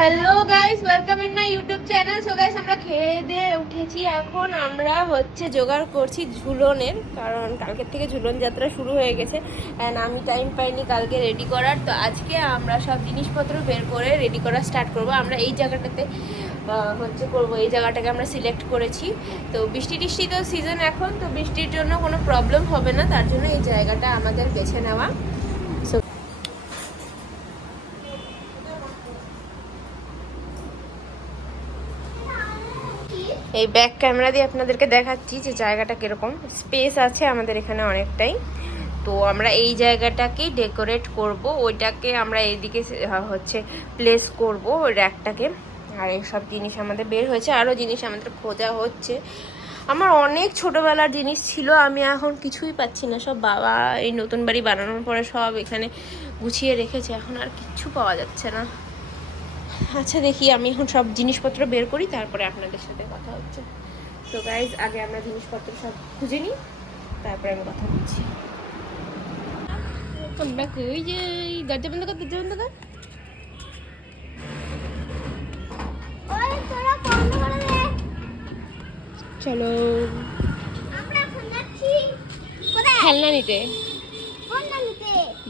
Hello guys, welcome in my YouTube channel. So guys, আমরা খেয়ে দিয়ে উঠেছি। এখন আমরা জোগাড় করছি ঝুলনের, কারণ কালকের থেকে ঝুলন যাত্রা শুরু হয়ে গেছে। অ্যান্ড আমি টাইম পাইনি কালকে রেডি করার, তো আজকে আমরা সব জিনিসপত্র বের করে রেডি করা স্টার্ট করব। আমরা এই জায়গাটাতে করব, এই জায়গাটাকে আমরা সিলেক্ট করেছি। তো বৃষ্টি টিষ্টি তো সিজন এখন, তো বৃষ্টির জন্য কোনো প্রবলেম হবে না, তার জন্য এই জায়গাটা আমাদের বেছে নেওয়া। এই ব্যাক ক্যামেরা দিয়ে আপনাদেরকে দেখাচ্ছি যে জায়গাটা কীরকম স্পেস আছে আমাদের এখানে অনেকটাই। তো আমরা এই জায়গাটাকেই ডেকোরেট করব, ওইটাকে আমরা এইদিকে প্লেস করব ওই র্যাকটাকে। আর এইসব জিনিস আমাদের বের হয়েছে, আরও জিনিস আমাদের খোঁজা হচ্ছে। আমার অনেক ছোটোবেলার জিনিস ছিল, আমি এখন কিছুই পাচ্ছি না। সব বাবা এই নতুন বাড়ি বানানোর পরে সব এখানে গুছিয়ে রেখেছে, এখন আর কিচ্ছু পাওয়া যাচ্ছে না। আচ্ছা দেখি, আমি এখন সব জিনিসপত্র বের করি, তারপরে আপনাদের সাথে কথা হচ্ছে। তো গাইজ, আগে আমরা জিনিসপত্র সব খুঁজে নিই, তারপরে আমি কথা বলছি। আমরা কই যে দরজা বন্ধ কর, দরজা বন্ধ কর। চলো খেলনা নিতে।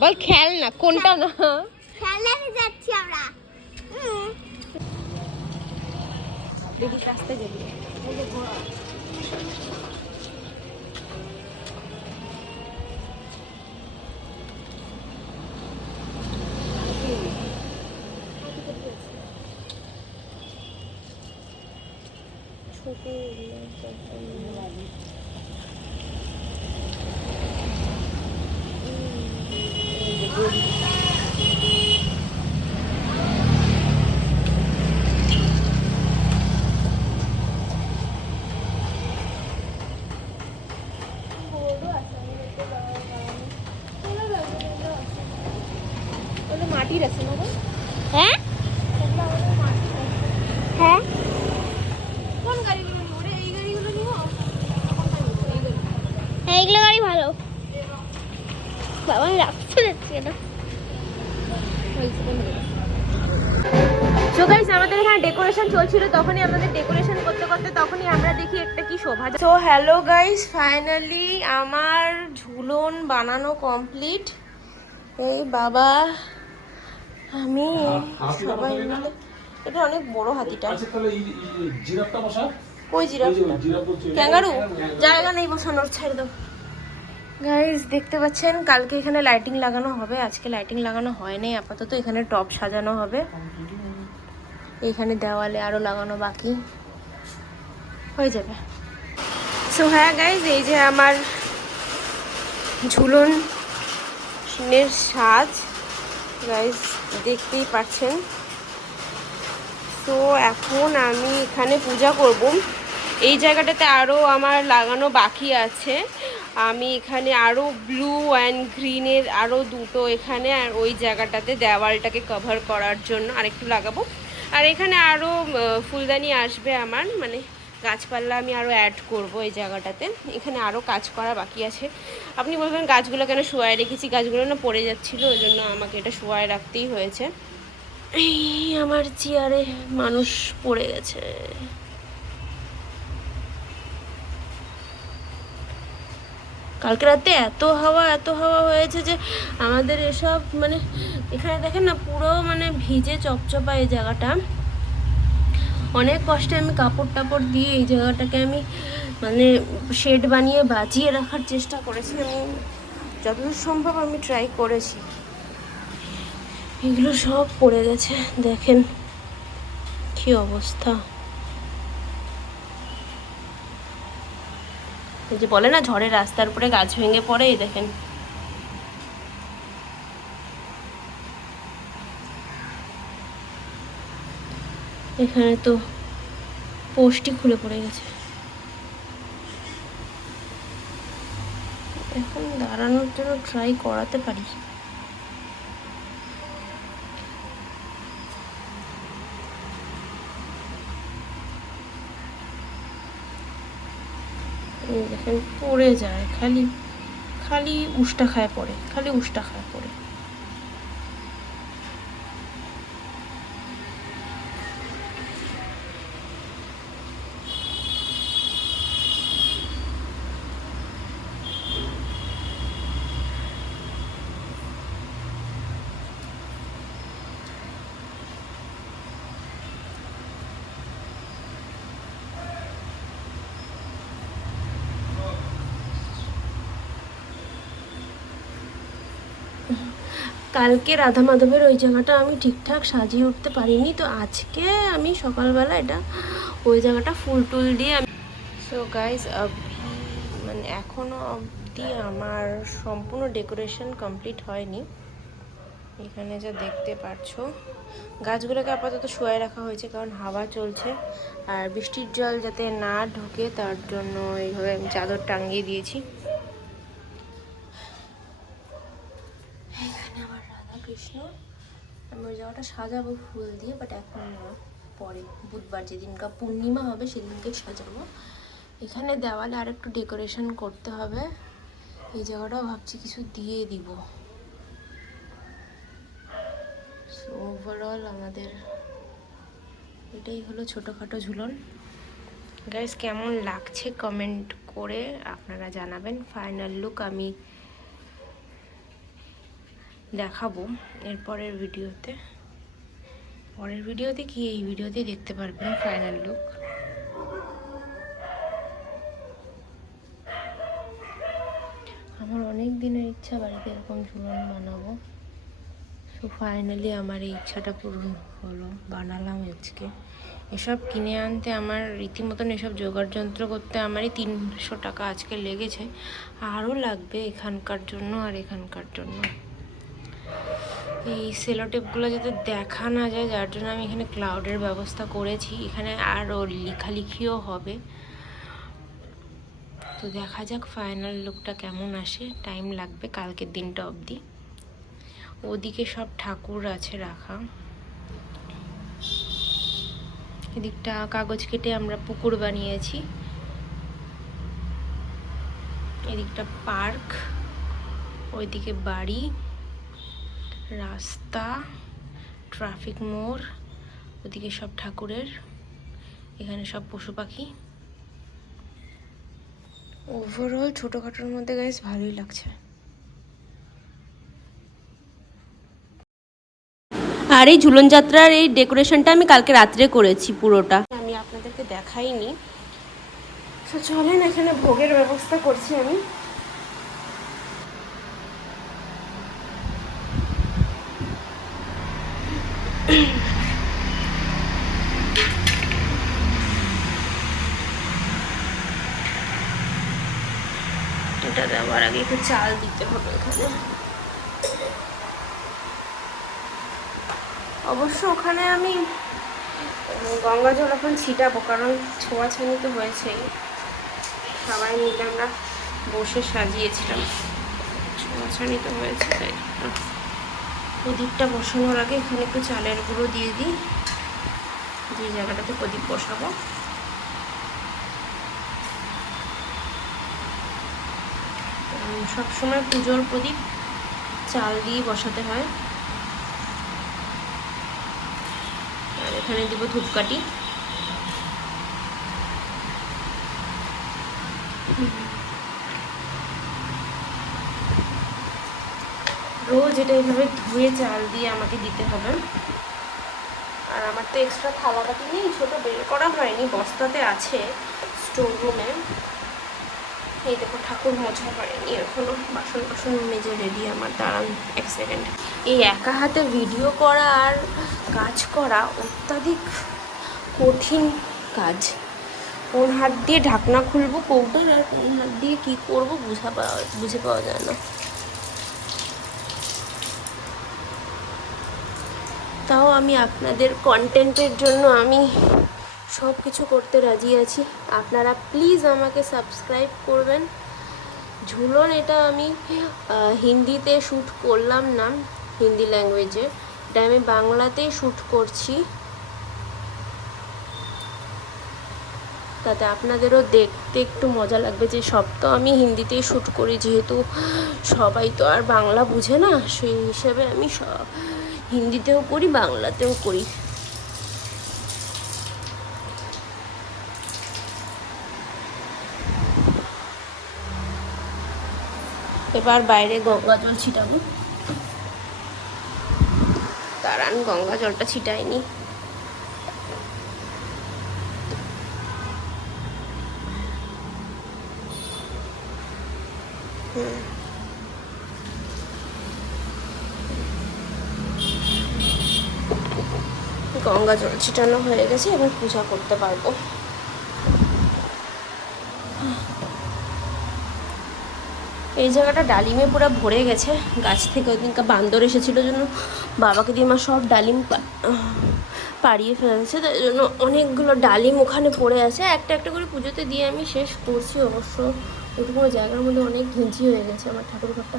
বল খেলনা কোনটা, না খেলনা নিতে যাচ্ছি আমরা। দেখি রাস্তায় যাবি। ছোট মাটির আছে না? হ্যাঁ হ্যাঁ, কোন গাড়িগুলো নিব রে? এই গাড়িগুলো নিব, এইগুলো গাড়ি ভালো। বাবা রাখতে যাচ্ছে না। সো গাইস, আমাদের এখানে ডেকোরেশন চলছিল, তখনই আমাদের ডেকোরেশন করতে করতে তখনই আমরা দেখি একটা কি শোভা। সো হ্যালো গাইস, ফাইনালি আমার ঝুলন বানানো কমপ্লিট। এই বাবা, আমি সবাই মিলে, এটা অনেক বড় হাতিটা। কই জিরাফ? ক্যাঙ্গারু জায়গা নেই বসানোর, ছেড়ে দাও। গাইস দেখতে পাচ্ছেন, কালকে এখানে লাইটিং লাগানো হবে, আজকে লাইটিং লাগানো হয়নি আপাতত। এখানে টপ সাজানো হবে, এখানে দেওয়ালে আরো লাগানো বাকি, হয়ে যাবে। সো হ্যাঁ গাইস, এই যে আমার ঝুলনের সাজ, গাইস দেখতেই পাচ্ছেন। তো এখন আমি এখানে পূজা করব। এই জায়গাটাতে আরও আমার লাগানো বাকি আছে। আমি এখানে আরও ব্লু অ্যান্ড গ্রিনের আরও দুটো এখানে, আর ওই জায়গাটাতে দেওয়ালটাকে কভার করার জন্য আরেকটু লাগাবো। আর এখানে আরও ফুলদানি আসবে আমার, মানে গাছপালা আমি আরও অ্যাড করব এই জায়গাটাতে। এখানে আরও কাজ করা বাকি আছে। আপনি বলবেন গাছগুলো কেন শোয়ায় রেখেছি? গাছগুলো না পড়ে যাচ্ছিলো, ওই জন্য আমাকে এটা শোয়ায় রাখতেই হয়েছে। এই আমার চেয়ারে মানুষ পড়ে গেছে। কালকে রাতে এত হাওয়া হয়েছে যে আমাদের এসব, মানে এখানে দেখেন না, পুরো মানে ভিজে চপচপা এই জায়গাটা। অনেক কষ্টে আমি কাপড় টাপড় দিয়ে এই জায়গাটাকে আমি মানে শেড বানিয়ে বাঁচিয়ে রাখার চেষ্টা করেছি। আমি যতদূর সম্ভব আমি ট্রাই করেছি। এগুলো সব পড়ে গেছে, দেখেন কি অবস্থা। এই যে বলে না, ঝড়ে রাস্তার উপরে গাছ ভেঙে পড়ে, এই দেখেন। এখানে তো পোস্টই খুলে পড়ে গেছে। এখন দাঁড়ানোর জন্য ট্রাই করাতে পারি। দেখেন পড়ে যায়, খালি খালি উষ্টা খায় পড়ে, খালি উষ্টা খায় পড়ে। কালকে রাধা মাধবের ওই জায়গাটা আমি ঠিকঠাক সাজিয়ে উঠতে পারিনি, তো আজকে আমি সকালবেলা এটা ওই জায়গাটা ফুল টুল দিয়ে আমি। সো গাইজ মানে এখনও অবধি আমার সম্পূর্ণ ডেকোরেশন কমপ্লিট হয়নি। এখানে যা দেখতে পাচ্ছো গাছগুলোকে আপাতত শুয়ায় রাখা হয়েছে, কারণ হাওয়া চলছে আর বৃষ্টির জল যাতে না ঢোকে তার জন্য এইভাবে আমি চাদর টাঙিয়ে দিয়েছি। এখানে আমার রাধা কৃষ্ণ, আমি ওই জায়গাটা সাজাবো ফুল দিয়ে, বাট এখন না, পরে বুধবার যেদিনকার পূর্ণিমা হবে সেদিনকে সাজাবো। এখানে দেওয়ালে আর একটু ডেকোরেশন করতে হবে, এই জায়গাটাও ভাবছি কিছু দিয়ে দিব। সো ওভারঅল আমাদের এটাই হলো ছোটোখাটো ঝুলন। গাইস কেমন লাগছে কমেন্ট করে আপনারা জানাবেন। ফাইনাল লুক আমি দেখাবো এরপরের ভিডিওতে, পরের ভিডিওতে কি এই ভিডিওতে দেখতে পারবেন ফাইনাল লুক। আমার অনেক দিনের ইচ্ছা বাড়িতে এরকম ঝুলন বানাবো, সো ফাইনালি আমার এই ইচ্ছাটা পূরণ হলো, বানালাম আজকে। এসব কিনে আনতে আমার রীতিমতন এসব জোগাড় যন্ত্র করতে আমারই 300 টাকা আজকে লেগেছে, আরও লাগবে এখানকার জন্য আর এখানকার জন্য। এই সেলোটেপগুলো যাতে দেখা না যায়, যার জন্য আমি এখানে ক্লাউডের ব্যবস্থা করেছি। এখানে আরও লেখালেখিও হবে, তো দেখা যাক ফাইনাল লুকটা কেমন আসে। টাইম লাগবে কালকের দিনটা অবধি। ওদিকে সব ঠাকুর আছে রাখা, এদিকটা কাগজ কেটে আমরা পুকুর বানিয়েছি, এদিকটা পার্ক, ওইদিকে বাড়ি, রাস্তা, ট্রাফিক মোড়, ওদিকে সব ঠাকুরের, এখানে সব পশু পাখি। ওভারঅল ছোটোখাটোর মধ্যে গাইস ভালোই লাগছে। আর এই ঝুলন যাত্রার এই ডেকোরেশনটা আমি কালকে রাত্রে করেছি পুরোটা, আমি আপনাদেরকে দেখাইনি। তো চলেন এখানে ভোগের ব্যবস্থা করছি আমি। এটা দেওয়ার আগে একটু চাল দিতে হবে এখানে। অবশ্য ওখানে আমি গঙ্গা জল এখন ছিটাবো, কারণ ছোঁয়াছানি তো হয়েছেই, সবাই মিলে আমরা বসে সাজিয়েছিলাম, ছোঁয়াছানি তো হয়েছে। তাই প্রদীপটা বসানোর আগে এখানে একটু চালের গুঁড়ো দিয়ে দিই, যে জায়গাটাতে প্রদীপ বসাবো। সবসময় পুজোর প্রদীপ চাল দিয়ে বসাতে হয়। আর এখানে দিব ধূপকাঠি। রোজ এটা এইভাবে ধুয়ে চাল দিয়ে আমাকে দিতে হবে। আর আমার তো এক্সট্রা থালা বাটি নেই, ছোটো বের করা হয়নি, বস্তাতে আছে স্টোর রুমে। এই দেখো ঠাকুর মোছা হয়নি এখনো, বাসন বাসন মেজে রেডি আমার। দাঁড়ান এক সেকেন্ড। এই একা হাতে ভিডিও করা আর কাজ করা অত্যাধিক কঠিন কাজ। কোন হাত দিয়ে ঢাকনা খুলবো কৌটার আর কোন হাত দিয়ে কি করবো বুঝে পাওয়া যায় না। তাও আমি আপনাদের কন্টেন্টের জন্য আমি সব কিছু করতে রাজি আছি। আপনারা প্লিজ আমাকে সাবস্ক্রাইব করবেন। ঝুলন এটা আমি হিন্দিতে শ্যুট করলাম না, হিন্দি ল্যাঙ্গুয়েজে, এটা আমি বাংলাতেই শ্যুট করছি, তাতে আপনাদেরও দেখতে একটু মজা লাগবে। যে সব তো আমি হিন্দিতেই শ্যুট করি, যেহেতু সবাই তো আর বাংলা বুঝে না, সেই হিসেবে আমি হিন্দিতেও করি বাংলাতেও করি। এবার বাইরে গঙ্গা জল ছিটাবো। দাঁড়ান, গঙ্গা জলটা ছিটাইনি। গঙ্গা জল ছিটানো হয়ে গেছে, এবার পূজা করতে পারবো। এই জায়গাটা ডালিমে পুরো ভরে গেছে, গাছ থেকে ওই দিনকে বান্দর এসেছিলো জন্য বাবাকে দিয়ে মা সব ডালিম পাড়িয়ে ফেলেছে, তাই জন্য অনেকগুলো ডালিম ওখানে পড়ে আছে। একটা একটা করে পুজোতে দিয়ে আমি শেষ করছি অবশ্য। ওইটুকু জায়গার মধ্যে অনেক ঘিঞ্চি হয়ে গেছে আমার ঠাকুর ঘরটা।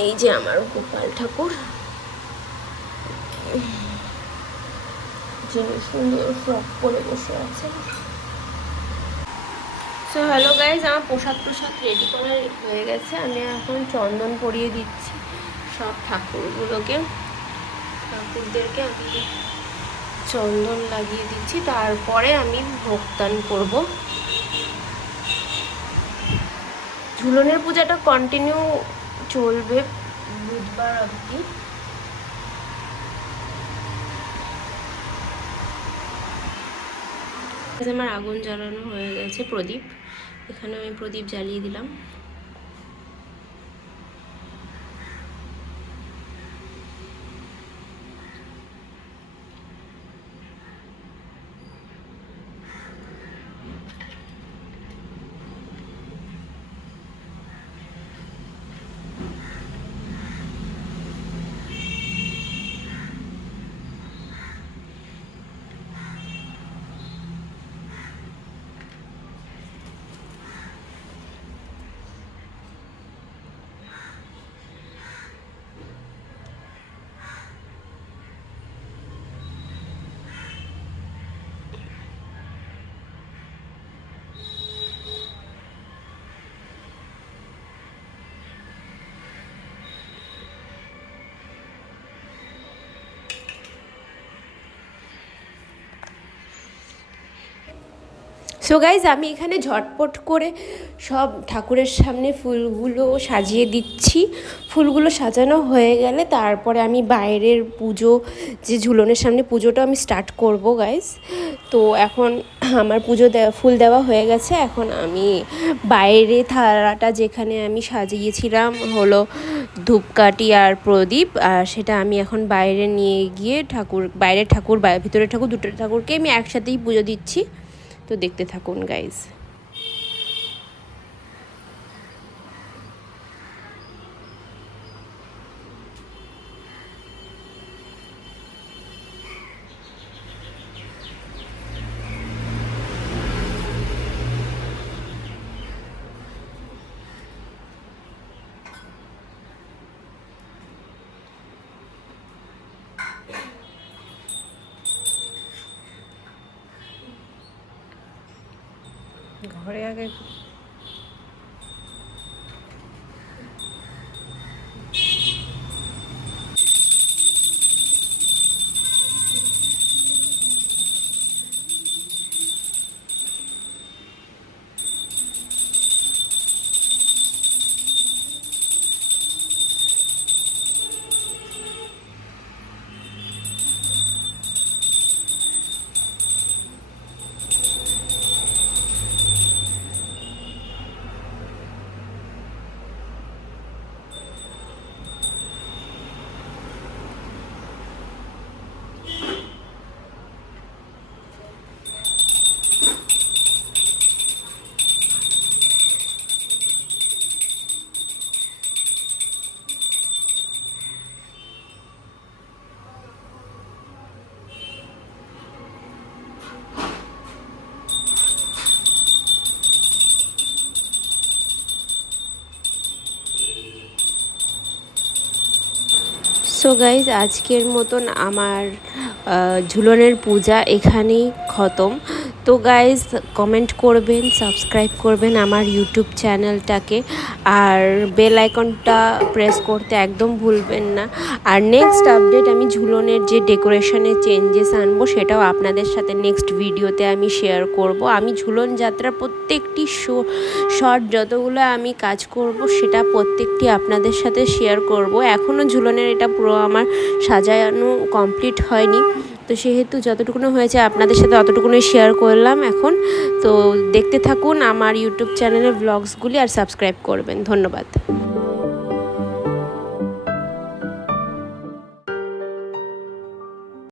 এই যে আমার গোপাল ঠাকুর, যে সুন্দর ফ্রক পরে বসে আছে। সো হ্যালো গাইজ, আমার প্রসাদ রেডি করা হয়ে গেছে। আমি এখন চন্দন পরিয়ে দিচ্ছি সব ঠাকুরগুলোকে, ঠাকুরদেরকে আমি চন্দন লাগিয়ে দিচ্ছি, তারপরে আমি ভোগদান করব। ঝুলনের পূজাটা কন্টিনিউ চলবে বুধবার অবধি। আমার আগুন জ্বালানো হয়ে গেছে, প্রদীপ, এখানে আমি প্রদীপ জ্বালিয়ে দিলাম। সো গাইজ, আমি এখানে ঝটপট করে সব ঠাকুরের সামনে ফুলগুলো সাজিয়ে দিচ্ছি। ফুলগুলো সাজানো হয়ে গেলে তারপরে আমি বাইরের পুজো, যে ঝুলনের সামনে পুজোটা আমি স্টার্ট করব গাইজ। তো এখন আমার পুজো ফুল দেওয়া হয়ে গেছে, এখন আমি বাইরে থালাটা যেখানে আমি সাজিয়েছিলাম হলো ধূপকাঠি আর প্রদীপ, আর সেটা আমি এখন বাইরে নিয়ে গিয়ে বাইরের ঠাকুর ভিতরের ঠাকুর দুটো ঠাকুরকে আমি একসাথেই পুজো দিচ্ছি। তো দেখতে থাকুন গাইজ। ঘরে আগে সো গাইজ, আজকের মতন আমার ঝুলনের পূজা এখানেই খতম। তো গাইজ, কমেন্ট করবেন, সাবস্ক্রাইব করবেন আমার ইউটিউব চ্যানেলটাকে, আর বেল আইকনটা প্রেস করতে একদম ভুলবেন না। আর নেক্সট আপডেট আমি ঝুলনের যে ডেকোরেশনে চেঞ্জেস আনবো সেটাও আপনাদের সাথে নেক্সট ভিডিওতে আমি শেয়ার করব। আমি ঝুলন যাত্রা প্রত্যেকটি শর্ট যতগুলো আমি কাজ করব সেটা প্রত্যেকটি আপনাদের সাথে শেয়ার করব। এখনও ঝুলনের এটা পুরো আমার সাজানো কমপ্লিট হয়নি, তো সেহেতু যতটুকুনো হয়েছে আপনাদের সাথে অতটুকুনোই শেয়ার করলাম এখন। তো দেখতে থাকুন আমার ইউটিউব চ্যানেলের ব্লগসগুলি আর সাবস্ক্রাইব করবেন। ধন্যবাদ।